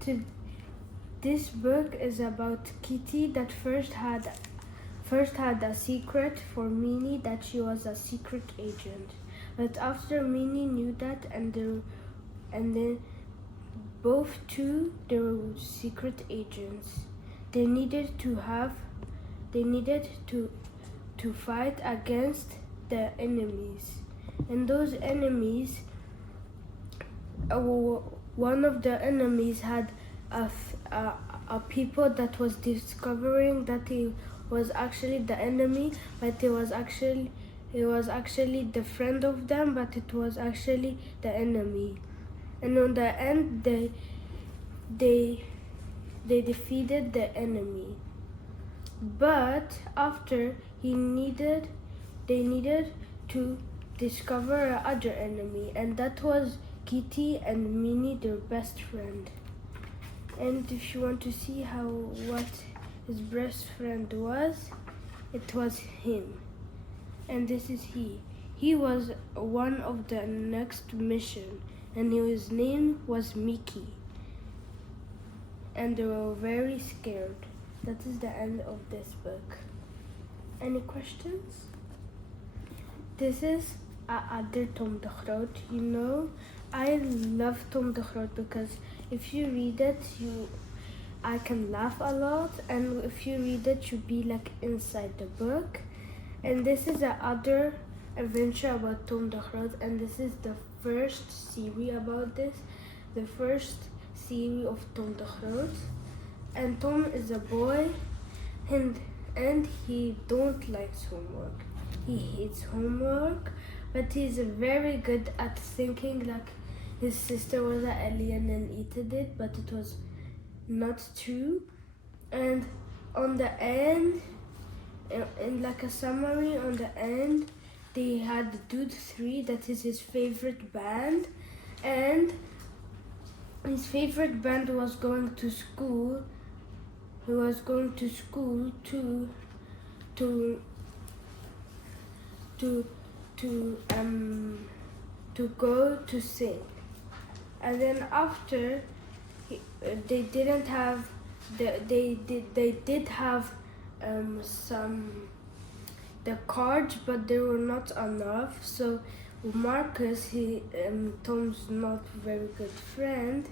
to this book is about Kitty that first had a secret for Minnie that she was a secret agent. But after Minnie knew that and then both two they were secret agents. They needed to fight against the enemies. And those enemies, one of the enemies had a people that was discovering that he was actually the enemy, but it was actually the friend of them, but it was actually the enemy. And on the end, they defeated the enemy. But after they needed to discover another enemy, and that was Kitty and Minnie, their best friend. And if you want to see what his best friend was, it was him. And this is he. He was one of the next mission, and his name was Mickey. And they were very scared. That is the end of this book. Any questions? This is other Tom de Groot. You know, I love Tom de Groot because if you read it, I can laugh a lot, and if you read it, you'll be like inside the book. And this is the other adventure about Tom de Groot, and this is the first series about this, the first series of Tom de Groot. And Tom is a boy, and he don't like homework. He hates homework, but he's very good at thinking like his sister was an alien and eaten it, but it was not true. And on the end, in like a summary on the end, they had Dude 3, that is his favorite band, and his favorite band was going to school. He was going to school to go to sing. And then after they didn't have they did have the cards, but they were not enough. So Marcus, Tom's not very good friend,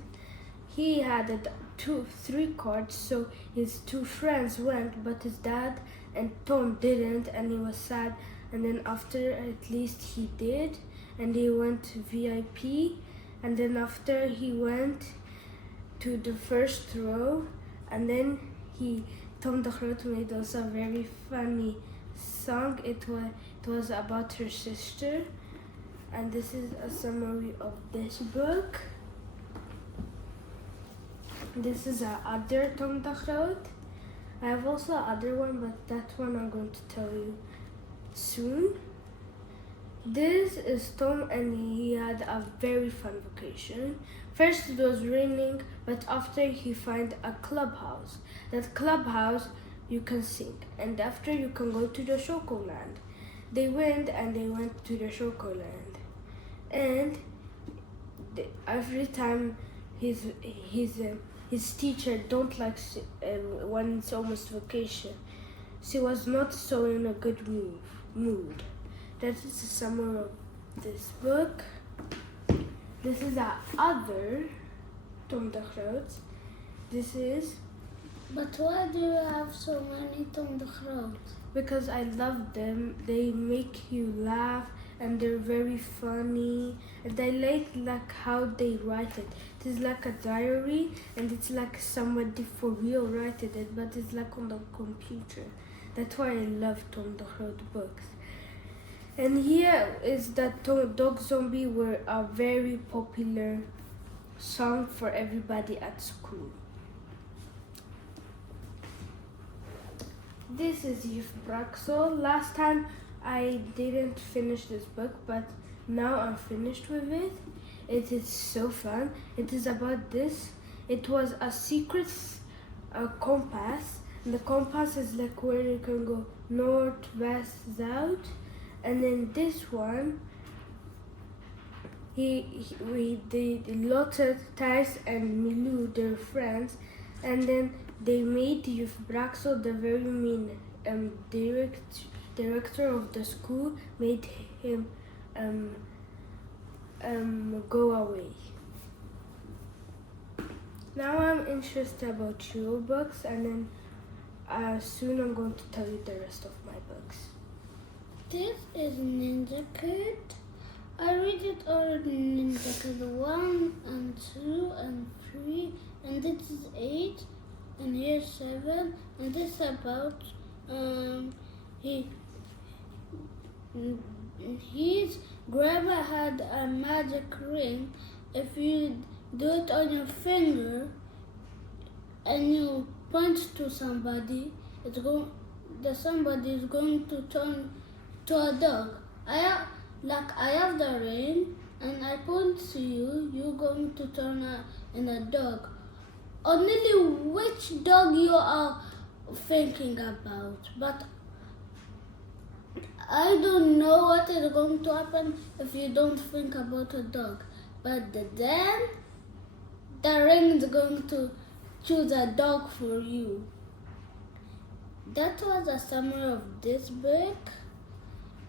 he had 3 cards, so his 2 friends went, but his dad and Tom didn't, and he was sad. And then after, at least he did, and he went to VIP, and then after he went to the first row, and then Tom de Groot made also a very funny song. It was about her sister, and this is a summary of this book. This is our other Tom de Groot. I have also another one, but that one I'm going to tell you soon. This is Tom, and he had a very fun vacation. First it was raining, but after he found a clubhouse. That clubhouse you can sing, and after you can go to the Chocoland. They went to the Chocoland, and every time his teacher don't like when it's almost vacation. She was not so in a good mood. That is the summary of this book. This is the other Tom de Groot. This is. But why do you have so many Tom de Groot? Because I love them. They make you laugh, and they're very funny. And I like how they write it. It is like a diary, and it's like somebody for real writing it, but it's like on the computer. That's why I love Tom de Groot books. And here is that Dog Zombie were a very popular song for everybody at school. This is Youth Braxel. Last time I didn't finish this book, but now I'm finished with it. It is so fun. It is about this. It was a secret compass. And the compass is like where you can go north, west, south. And then this one, they Lotte, Thijs, and Milou, their friends, and then they made Juf Braxel, the very mean director of the school, made him go away. Now I'm interested about your books, and then soon I'm going to tell you the rest of my books. This is Ninja Kid. I read it already, Ninja Kid 1 and 2 and 3, and this is 8, and here's 7, and this is about his grandma had a magic ring. If you do it on your finger and you point to somebody, the somebody is going to turn to a dog. I have the ring and I point to you, you're going to turn in a dog. Only which dog you are thinking about, but I don't know what is going to happen if you don't think about a dog. But then the ring is going to choose a dog for you. That was a summary of this book.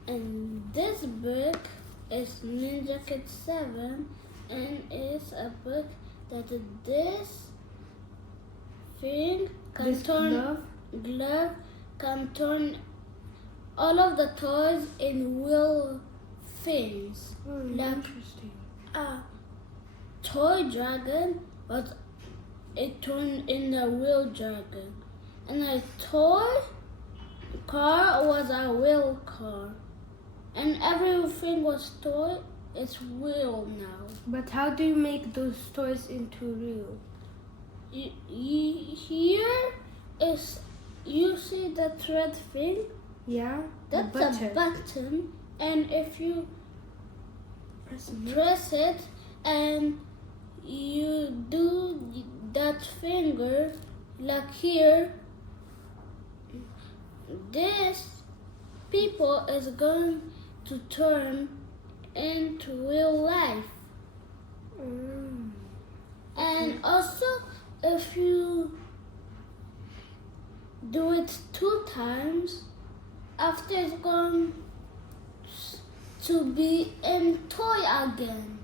And this book is Ninja Kid 7, and it's a book that this thing can glove can turn all of the toys in real things. Like Interesting. a toy dragon, but it turned in a real dragon. And a toy car was a real car. And everything was toy, it's real now. But how do you make those toys into real? Here is, you see that red thing? Yeah? That's a button, and if you press it and you do that finger, like here, this people is going to turn into real life. And also, if you do it 2 times, after it's going to be in toy again.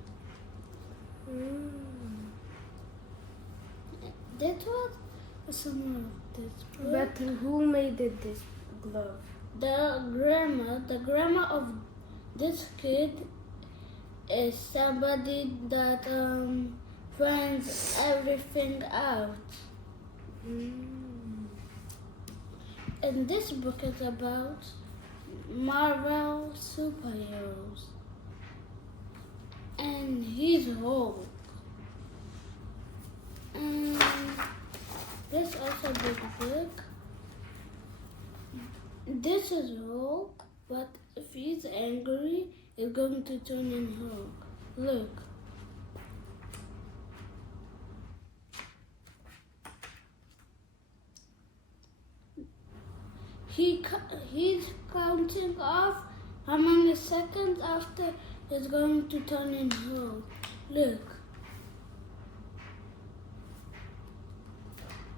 That was a summary of this book. But who made this glove? The grandma of this kid is somebody that finds everything out. And this book is about Marvel superheroes. And he's Hulk. And this also big book. This is Hulk, but if he's angry, it's going to turn in Hulk. Look. He's counting off how many seconds after it's going to turn in Hulk. Look.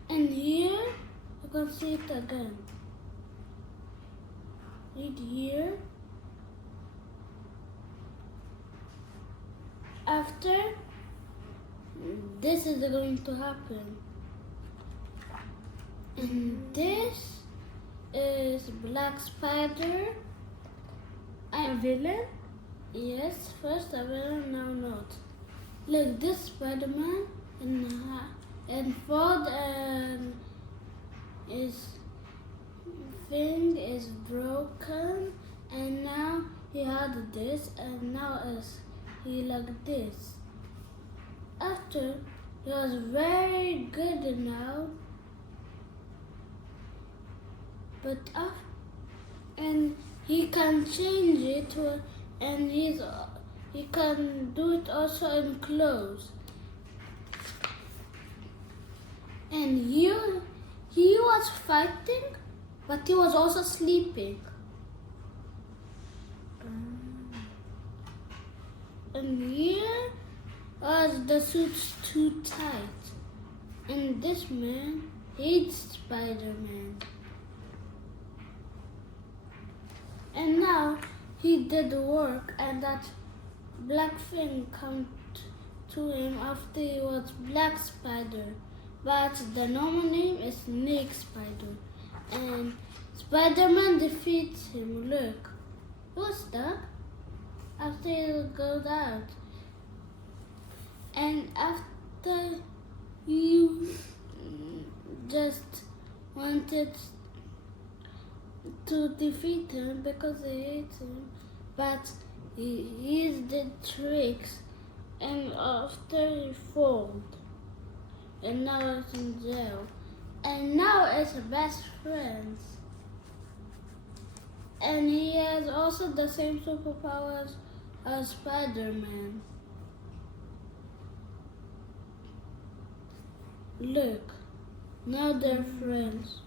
And here, you can see it again. Read here. After, this is going to happen. And this is Black Spider. A villain? Yes, first a villain, now not. Look, this Spider-Man and Ford and his thing is broken, and now he had this, and now is he like this. After, he was very good now, but and he can change it and he can do it also in clothes. And he was fighting, but he was also sleeping. And here was the suit's too tight. And this man hates Spider-Man. And now he did work, and that black thing come to him after he was Black Spider. But the normal name is Snake Spider. And Spider-Man defeats him. Look, who's that? After he goes out. And after you just wanted to defeat him because he hates him, but he used the tricks, and after he failed, and now it's in jail, and now it's best friends, and he has also the same superpowers as Spider-Man. Look, now they're friends.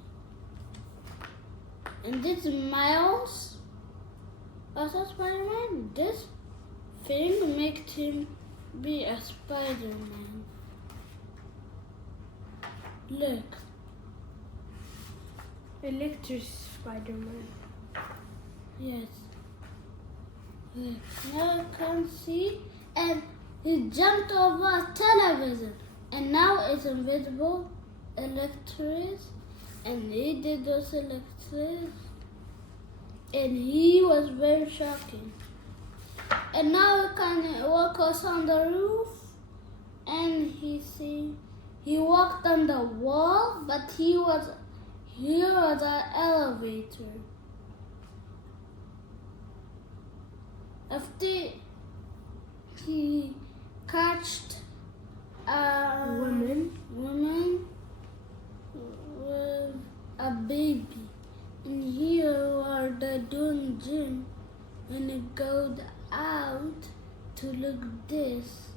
And this Miles, also Spider-Man, this thing makes him be a Spider-Man. Look. Electric Spider-Man. Yes. Look, now you can see, and he jumped over a television, and now it's invisible electric. And he did those electrics, and he was very shocking. And now he can walk us on the roof, and he walked on the wall, but here was an elevator. After he catched a woman with a baby, and here are the doing gym, and he goes out to look this,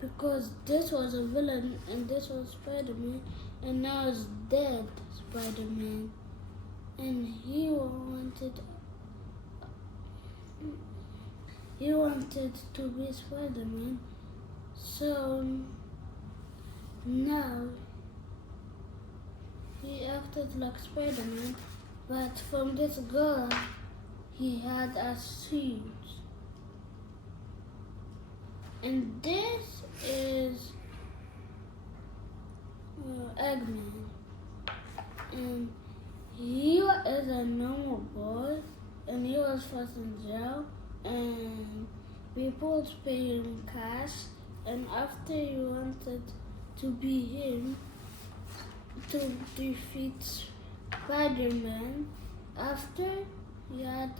because this was a villain and this was Spider-Man, and now it's dead Spider-Man, and he wanted to be Spider-Man, so now he acted like Spider-Man, but from this girl, he had a suit. And this is Eggman. And he is a normal boy, and he was first in jail, and people pay him cash, and after he wanted to be him, to defeat Spider-Man, after he had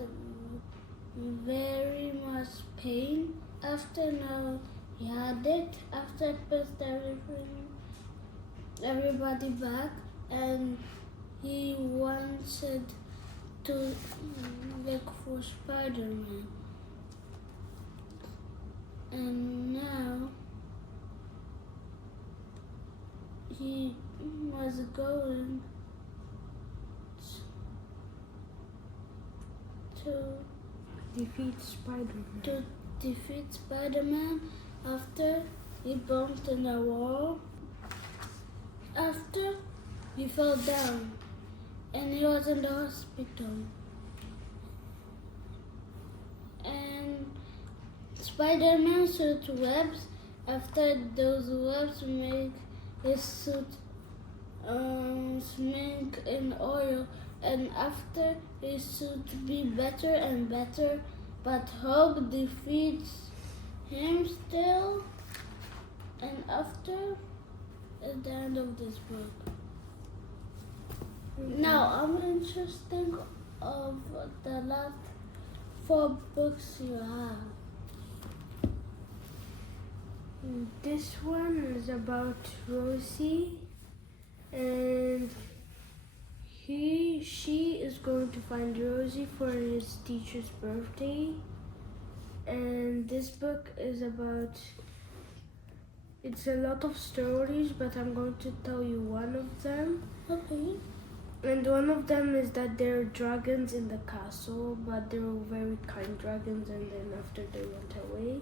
very much pain, after now he had it, after pissed everybody back, and he wanted to look for Spider-Man. And now he was going to defeat Spider-Man after he bumped in the wall, after he fell down, and he was in the hospital. And Spider-Man shot webs. After those webs make his suit smink in oil, and after his suit be better and better, but Hulk defeats him still, and after is the end of this book. Now I'm interested of the last 4 books you have. This one is about Rosie, and she is going to find Rosie for his teacher's birthday. And this book is about, it's a lot of stories, but I'm going to tell you one of them. Okay. And one of them is that there are dragons in the castle, but they were very kind dragons, and then after they went away.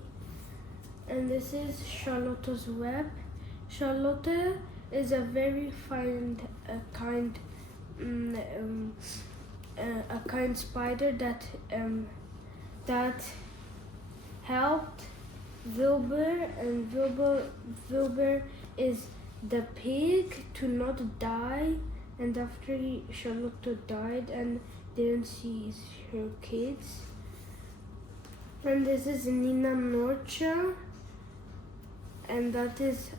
And this is Charlotte's web. Charlotte is a very kind spider that helped Wilbur, and Wilbur is the pig to not die. And after Charlotte died and didn't see her kids. And this is Nina Norcha, and that is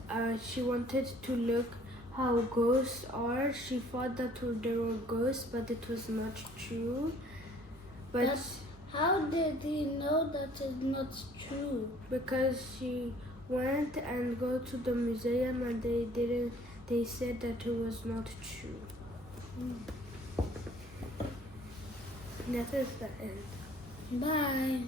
she wanted to look how ghosts are. She thought that there were ghosts, but it was not true. But how did he know that it's not true? Because she went and go to the museum, and they said that it was not true. That is the end. Bye.